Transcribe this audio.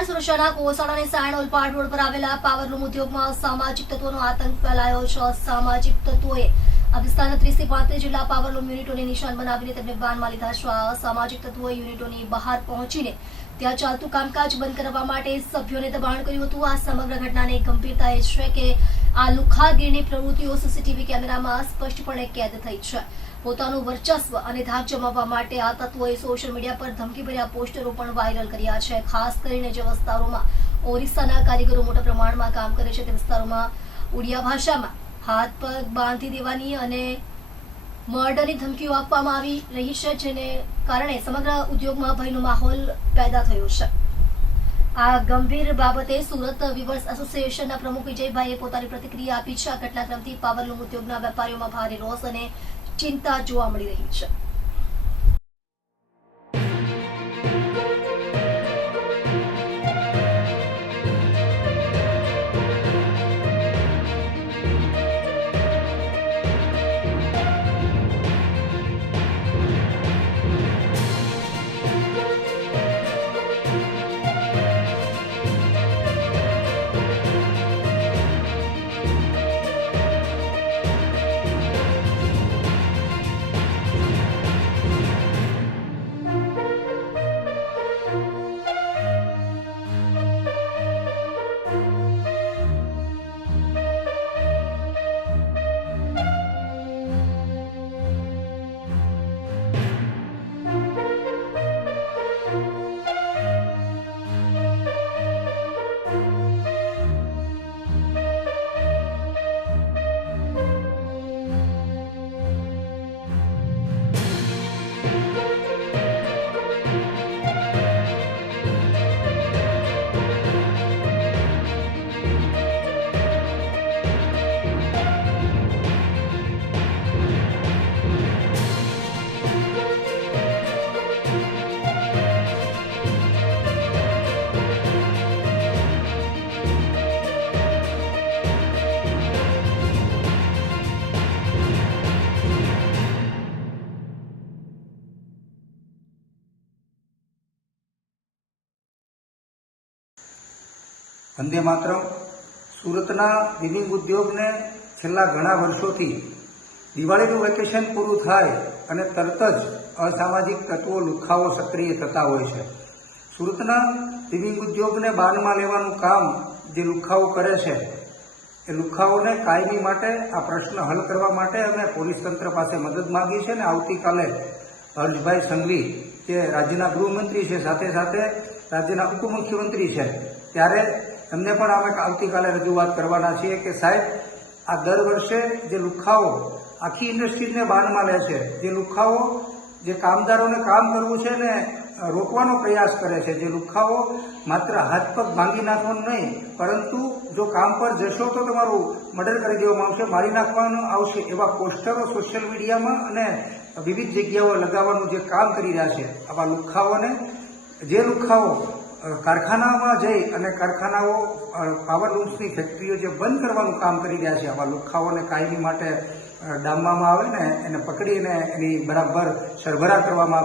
નમસ્કાર સુરક્ષાના કોસાડ અને સાયણ ઓલપાડ રોડ પર આવેલા પાવરલૂમ ઉદ્યોગમાં સામાજિક તત્વોનો આતંક ફેલાયો છે. સામાજિક તત્વોએ આ ત્રીસથી પાંત્રીસ જેટલા પાવરલૂમ યુનિટોને નિશાન બનાવીને તેમને બાનમાં લીધા છે. સામાજિક તત્વોએ યુનિટોની બહાર પહોંચીને ત્યાં ચાલતું કામકાજ બંધ કરવા માટે સભ્યોને દબાણ કર્યું હતું. આ સમગ્ર ઘટનાની ગંભીરતા એ છે કે આ લુખાગીરની પ્રવૃત્તિઓ સીસીટીવી કેમેરામાં સ્પષ્ટપણે કેદ થઈ છે. પોતાનું વર્ચસ્વ અને ધાક જમાવવા માટે આ તત્વોએ સોશિયલ મીડિયા પર ધમકીભર્યા પોસ્ટરો પણ વાયરલ કર્યા છે. ખાસ કરીને જે વિસ્તારોમાં ઓરિસ્સાના કારીગરો મોટા પ્રમાણમાં કામ કરે છે તે વિસ્તારોમાં ઉડિયા ભાષામાં હાથ પગ બાંધી દેવાની અને મર્ડરની ધમકીઓ આપવામાં આવી રહી છે, જેને કારણે સમગ્ર ઉદ્યોગમાં ભયનો માહોલ પેદા થયો છે. આ ગંભીર બાબતે સુરત વિવર્સ એસોસિએશનના પ્રમુખ વિજયભાઈએ પોતાની પ્રતિક્રિયા આપી છે. આ ઘટનાક્રમથી પાવરલૂમ ઉદ્યોગના વેપારીઓમાં ભારે રોષ અને ચિંતા જોવા મળી રહી છે. વંદે માતરમ. સુરતના બિલિંગ ઉદ્યોગને છેલ્લા ઘણા વર્ષોથી દિવાળીનું વેકેશન પૂરું થાય અને તરત જ અસામાજિક તત્વો લુખાઓ સક્રિય થતા હોય છે. સુરતના બિલિંગ ઉદ્યોગને બાનમાં લેવાનું કામ જે લુખાઓ કરે છે, એ લુખાઓને કાયમી માટે આ પ્રશ્ન હલ કરવા માટે અમે પોલીસ તંત્ર પાસે મદદ માંગી છે અને આવતીકાલે હર્ષભાઈ સંઘવી, જે રાજ્યના ગૃહમંત્રી છે, સાથે સાથે રાજ્યના ઉપમુખ્યમંત્રી છે, ત્યારે એમને પણ અમે આવતીકાલે રજૂઆત કરવાના છીએ કે સાહેબ, આ દર વર્ષે જે લુખાઓ આખી ઇન્ડસ્ટ્રીઝને બાનમાં લે છે, જે લુખાઓ જે કામદારોને કામ કરવું છે ને રોકવાનો પ્રયાસ કરે છે, જે લુખાઓ માત્ર હાથ પગ ભાંગી નાખવાનું નહીં, પરંતુ જો કામ પર જશો તો તમારું મર્ડર કરી દેવામાં આવશે, મારી નાખવાનું આવશે એવા પોસ્ટરો સોશિયલ મીડિયામાં અને વિવિધ જગ્યાઓ લગાવવાનું જે કામ કરી રહ્યા છે, આવા લુખાઓને, જે લુખાઓ કારખાનામાં જઈ અને કારખાનાઓ પાવર લૂમ્સની ફેક્ટરીઓ જે બંધ કરવાનું કામ કરી રહ્યા છે, આવા લુખાઓને કાયમી માટે ડામવામાં આવે ને એને પકડીને એની બરાબર સરભરા કરવામાં આવે